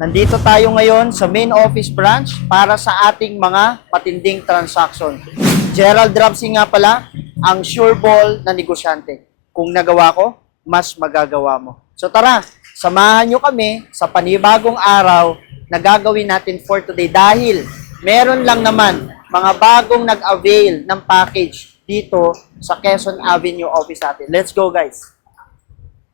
Nandito tayo ngayon sa main office branch para sa ating mga matinding transaction. Gerald Ramsey nga pala, ang sure ball na negosyante. Kung nagawa ko, mas magagawa mo. So tara, samahan nyo kami sa panibagong araw na gagawin natin for today dahil meron lang naman mga bagong nag-avail ng package dito sa Quezon Avenue office natin. Let's go guys!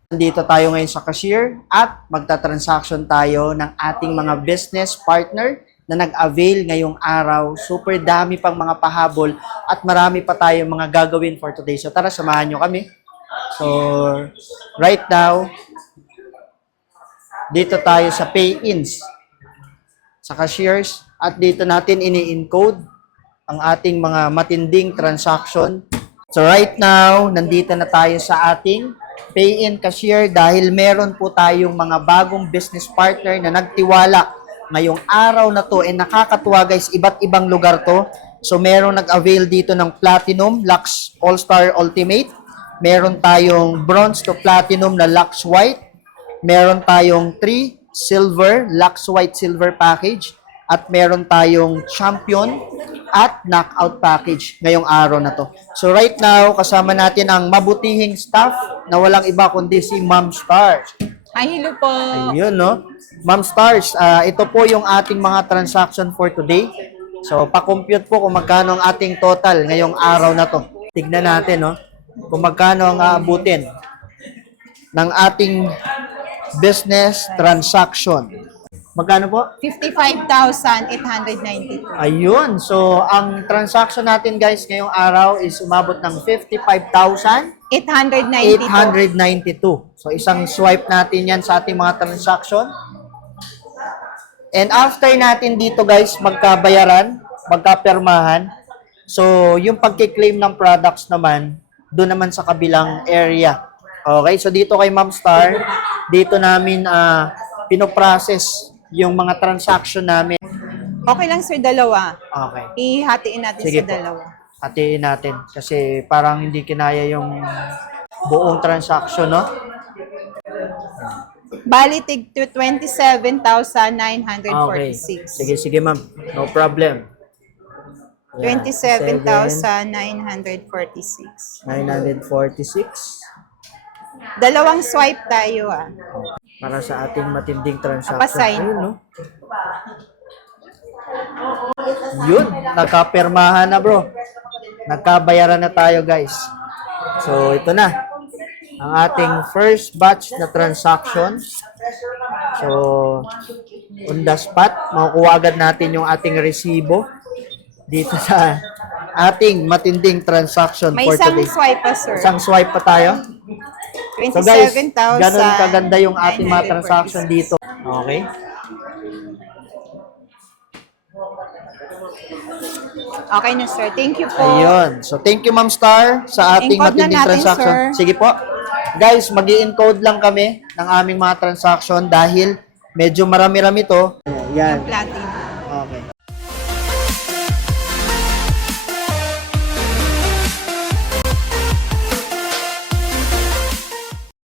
Nandito tayo ngayon sa cashier at magta-transaction tayo ng ating mga business partner na nag-avail ngayong araw. Super dami pang mga pahabol at marami pa tayong mga gagawin for today. So tara, samahan nyo kami. So, right now, dito tayo sa pay-ins, sa cashiers, at dito natin ini-encode ang ating mga matinding transaction. So right now, nandito na tayo sa ating pay-in cashier dahil meron po tayong mga bagong business partner na nagtiwala ngayong araw na to. And nakakatuwa guys, iba't ibang lugar to. So meron nag-avail dito ng Platinum Lux All-Star Ultimate. Meron tayong Bronze to Platinum na Lux White. Meron tayong 3 Silver, Lux White Silver package. At meron tayong Champion at Knockout package ngayong araw na to. So right now, kasama natin ang mabutihing staff na walang iba kundi si Ma'am Stars. Hi, hello po. Ayun, no? Ma'am Stars, ito po yung ating mga transaction for today. So, pa-compute po kung magkano ang ating total ngayong araw na to. Tignan natin, no? Kung magkano ang aabutin ng ating business transaction. Magkano po? 55,892. Ayun. So, ang transaction natin guys ngayong araw is umabot ng 892. 55,892. So, isang swipe natin yan sa ating mga transaction. And after natin dito guys, magkabayaran, magkapermahan. So, yung pagkiklaim ng products naman, doon naman sa kabilang area. Okay? So, dito kay Ma'am Star, dito namin pinoprocess yung mga transaction namin. Okay lang sir, dalawa. Okay. Ihatiin natin Sige sa po. dalawa. Hatiin natin kasi parang hindi kinaya yung buong transaction, no? Bali, tig to Okay. 27,946. Sige ma'am. No problem. 27,946. 946 Dalawang swipe tayo para sa ating matinding transaction. Papasign. Ayun, no? Yun, nagkapermahan na bro. Nagkabayaran na tayo guys. So, ito na. Ang ating first batch na transaction. So, on the spot, makukuha agad natin yung ating resibo dito sa ating matinding transaction May for isang today. swipe pa sir. Isang swipe pa tayo. So guys, 27,000. ganun kaganda yung ating mga transaction dito. Okay? Okay na sir. Thank you po. Ayun. So thank you Ma'am Star sa ating Encode na matinding natin, transaction. sir. Sige po. Guys, mag-i-encode lang kami ng aming mga transaction dahil medyo marami-rami to. Ayan. Platinum.